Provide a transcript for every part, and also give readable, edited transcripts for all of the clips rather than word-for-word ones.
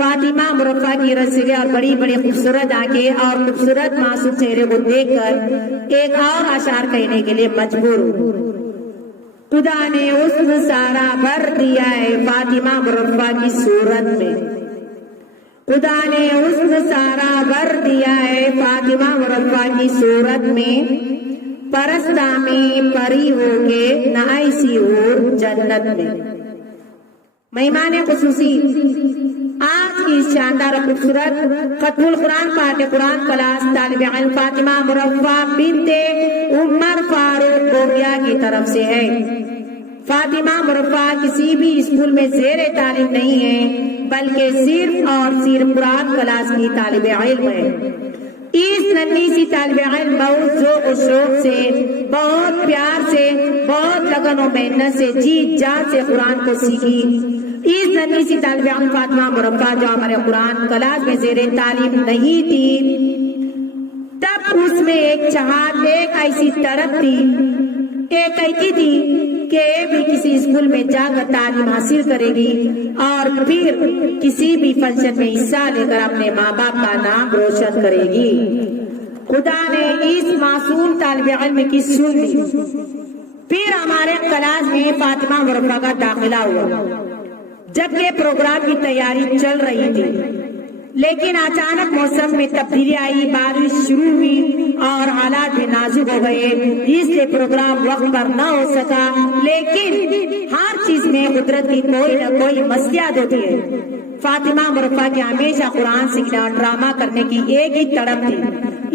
फातिमा मुरफ़्फ़ा की रसीले और बड़ी बड़ी खूबसूरत आंखें और खूबसूरत मासूम चेहरे को देखकर एक और अशार कहने के लिए मजबूर हूँ। खुदा ने हुस्न सारा भर दिया है फातिमा मुरफ़्फ़ा की सूरत में। खुदा ने हुस्न सारा भर दिया है फातिमा मुरफ़्फ़ा की सूरत में। परस्ता में परी होके न ऐसी हूर जन्नत में। मेहमान खुसूसी आज की शानदार खूबसूरत खत्मुल कुरान पाठ कुरान क्लास तालिब इल्म फातिमा मुरफ़्फ़ा बिन्ते उमर फारूक गोगिया की तरफ से है। फातिमा मुरफ़्फ़ा किसी भी स्कूल में ज़ेर तालीम नहीं है, बल्कि सिर्फ और सिर्फ कुरान क्लास की तालिब इल्म है। इस नन्ही सी तालिब इल्म बहुत ज़ोक़ और शौक़ से, बहुत प्यार से, बहुत लगन और मेहनत से, जी जान से कुरान को सीखी। इस नन्ही सी तालिब इल्म फातिमा मुरफ़्फ़ा जो हमारे कुरान क्लास में ज़ेर तालीम नहीं थी, तब उसमें एक चाहत, एक ऐसी तड़प थी, एक कहती थी कि भी किसी स्कूल में जाकर तालीम हासिल करेगी और फिर किसी भी फंक्शन में हिस्सा लेकर अपने माँ बाप का नाम रोशन करेगी। खुदा ने इस मासूम तालिब इल्म की सुन ली। फिर हमारे क्लास में फातिमा मुरफ़्फ़ा का दाखिला हुआ, जबकि प्रोग्राम की तैयारी चल रही थी, लेकिन अचानक मौसम में तब्दीली आई, बारिश शुरू हुई और हालात भी नाजुक हो गए, इसलिए प्रोग्राम वक्त पर न हो सका। लेकिन हर चीज में कुदरत की कोई न कोई मस्तियात होती है। फातिमा मुरफ़्फ़ा की हमेशा कुरान सीखने और ड्रामा करने की एक ही तड़प थी,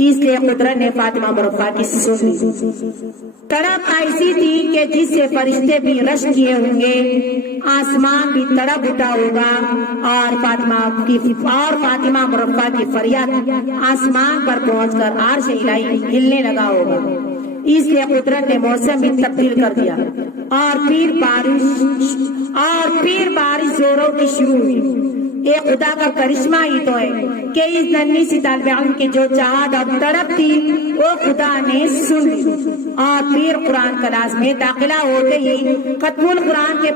इसलिए कुदरत ने फातिमा मुरफ़्फ़ा की सुन ली। तड़प ऐसी थी कि जिससे फरिश्ते भी रश किए होंगे, आसमान भी तड़प उठा होगा और फातिमा मुरफ़्फ़ा की फरियाद आसमान पर पहुंचकर अर्श इलाही हिलने लगा होगा। इसलिए कुदरत ने मौसम भी तब्दील कर दिया और फिर बारिश जोरों की शुरू हुई। ये खुदा का करिश्मा ही तो है कि इस नन्ही सी तालिब इल्म की जो चाहत और तड़प थी वो खुदा ने सुन ली और फिर कुरान क्लास में दाखिला होते ही खत्मुल कुरान के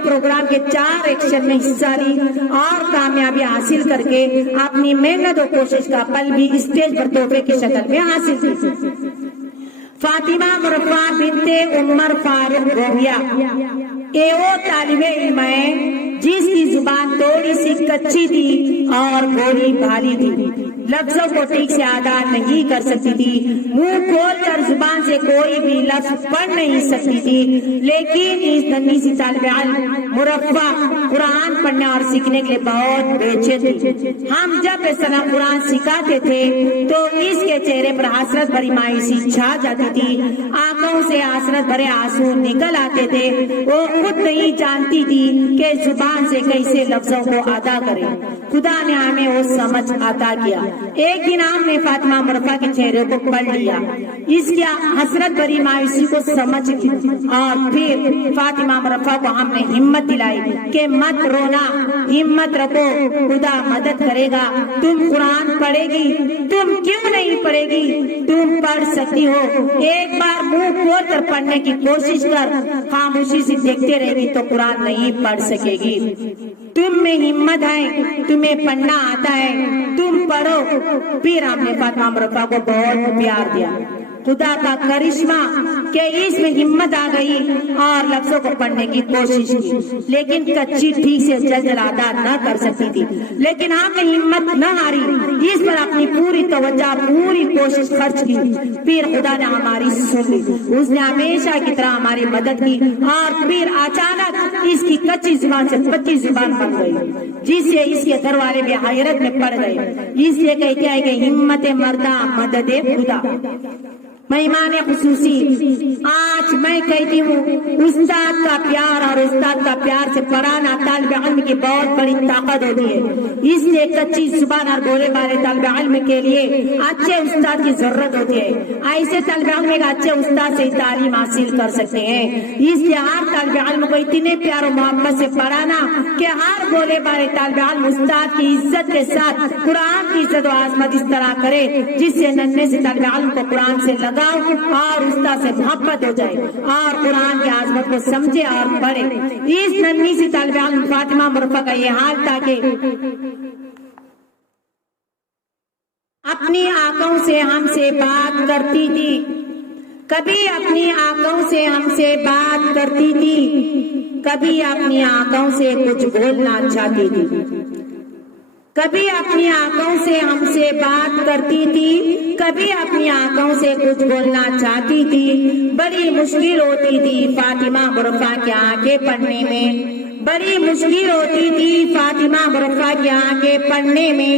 प्रोग्राम के 4 एक्शन में हिस्सा ली और कामयाबी हासिल करके अपनी मेहनत और कोशिश का फल भी स्टेज पर तोहफे की शक्ल में हासिल की। फातिमा मुरफ़्फ़ा बिन्ते उमर फारूक गोगिया ये वो तालिब इल्म है जिसकी जुबान थोड़ी सी कच्ची थी और भोली भाली थी, लफ्जों को ठीक से अदा नहीं कर सकती थी, मुंह खोलकर जुबान से कोई भी लफ्ज पढ़ नहीं सकती थी। लेकिन इस नन्ही सी तालिब इल्म मुरफ़्फ़ा कुरान पढ़ने और सीखने के लिए बहुत बेचैन थी। हम जब सलाम कुरान सिखाते थे तो इसके चेहरे पर हसरत भरी मायूसी छा जाती थी, आंखों से हसरत भरे आंसू निकल आते थे। वो खुद नहीं जानती थी कि जुबान से कैसे लफ्जों को अदा करे। खुदा ने हमें वो समझ अता किया। एक दिन हमने फातिमा मुरफ़्फ़ा के चेहरे को पढ़ लिया, इसकी हसरत भरी मायूसी को समझ ली और फिर फातिमा मुरफ़्फ़ा को हमने हिम्मत दिलाई कि मत रोना, हिम्मत रखो, खुदा मदद करेगा। तुम कुरान पढ़ेगी, तुम क्यों नहीं पढ़ेगी, तुम पढ़ सकती हो। एक बार मुंह खोल कर पढ़ने की कोशिश कर, खामोशी से देखते रहेगी तो कुरान नहीं पढ़ सकेगी। तुम में हिम्मत है, तुम्हें पढ़ना आता है, तुम पढ़ो। फिर हमने फातिमा मुरफ़्फ़ा को बहुत प्यार दिया। खुदा का करिश्मा कि इसमें हिम्मत आ गई और लफ्जों को पढ़ने की कोशिश की, लेकिन कच्ची ठीक से जल्द अदा न कर सकती थी। लेकिन हमने हिम्मत न हारी, इस पर अपनी पूरी तवज्जो, पूरी कोशिश खर्च की। फिर खुदा ने हमारी सुन ली, उसने हमेशा की तरह हमारी मदद की और फिर अचानक इसकी कच्ची जुबान से पक्की जुबान बन गई, जिससे इसके घर वाले भी हैरत में पड़ गए। इसलिए कहते हैं कि हिम्मत मर्दा मदद खुदा। मेहमान खुसूसी, आज मैं कहती हूँ उस्ताद का प्यार और उस्ताद का प्यार से पढ़ाना तालिब इल्म की बहुत बड़ी ताकत होती है। इसलिए कच्ची जुबान और बोले वाले तालिब इल्म के लिए अच्छे उस्ताद की जरूरत होती है। ऐसे तालिब इल्म एक अच्छे उस्ताद से तालीम हासिल कर सकते हैं। इसलिए हर तालिब इल्म को इतने प्यार और मोहब्बत से पढ़ाना कि हर بولے بارے طالب علم استاد کی عزت کے ساتھ قرآن کی عزت و عظمت اس طرح کرے جس سے ننھے سے طالب علم کو قرآن سے لگاؤ اور استاد سے محبت ہو جائے اور قرآن کی عظمت کو سمجھے اور پڑھے۔ اس ننھی سی طالب علم فاطمہ مرفا کا یہ حال تھا کہ اپنی آنکھوں سے ہم سے بات کرتی تھی، کبھی اپنی آنکھوں سے ہم سے بات کرتی تھی، کبھی اپنی آنکھوں سے کچھ بولنا چاہتی تھی، کبھی اپنی آنکھوں سے ہم سے بات کرتی تھی، کبھی اپنی آنکھوں سے کچھ بولنا چاہتی تھی۔ بڑی مشکل ہوتی تھی فاطمہ مرفا کی آنکھیں پڑھنے میں، بڑی مشکل ہوتی تھی فاطمہ مرفا کی آنکھیں پڑھنے میں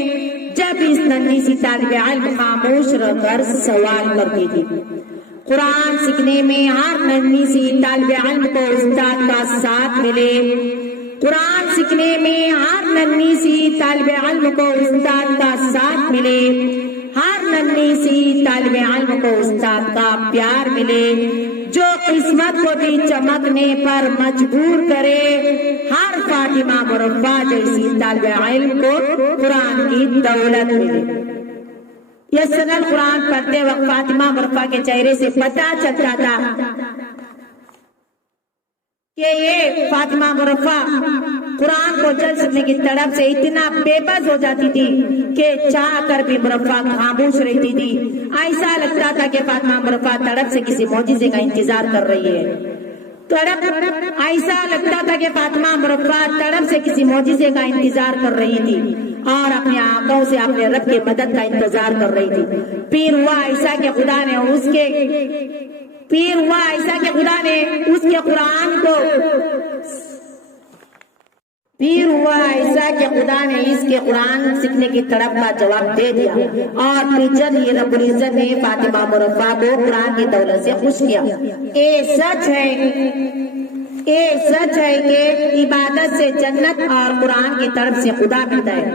جب اس ننھی سی طالب علم خاموش رہ کر سوال کرتی تھی۔ قرآن سیکھنے میں ہر ننھی سی طالب علم کو استاد کا ساتھ ملے، قرآن سیکھنے میں ہر ننھی سی طالب علم کو استاد کا ساتھ ملے، ہر ننھی سی طالب علم کو استاد کا پیار ملے، جو قسمت کو بھی چمکنے پر مجبور کرے۔ ہر فاطمہ مرفا جیسی طالب علم کو قرآن کی دولت ملے۔ یسر القرآن پڑھتے وقت فاطمہ مرفا کے چہرے سے پتہ چلتا تھا کہ یہ فاطمہ مرفا قرآن کو جلد سیکھنے کی طرف سے اتنا بے بس ہو جاتی تھی کہ چاہ کر بھی مرفا خاموش رہتی تھی۔ ایسا لگتا تھا کہ فاطمہ مرفا تڑپ سے کسی معجزے کا انتظار کر رہی ہے، ایسا لگتا تھا کہ فاطمہ مرفا تڑپ سے کسی معجزے کا انتظار کر رہی تھی اور اپنی آنکھوں سے اپنے رب کے مدد کا انتظار کر رہی تھی۔ پھر ہوا ایسا کہ خدا نے اس کے قرآن کو اس کے قرآن سیکھنے کی طرف کا جواب دے دیا اور پھر جب یہ رب العزت نے فاطمہ مرفا کو قرآن کی دولت سے خوش کیا۔ یہ سچ ہے کہ عبادت سے جنت اور قرآن کی طرف سے خدا ملتا ہے۔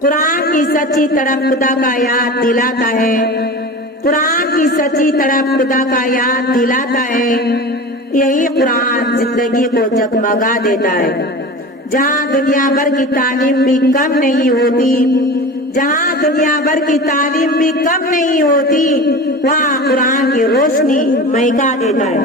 قرآن کی سچی طرف خدا کا یاد دلاتا ہے، قرآن کی سچی طرف خدا کا یاد دلاتا ہے۔ یہی قرآن زندگی کو جگمگا دیتا ہے۔ جہاں دنیا بھر کی تعلیم بھی کم نہیں ہوتی، وہاں قرآن کی روشنی مہکا دیتا ہے۔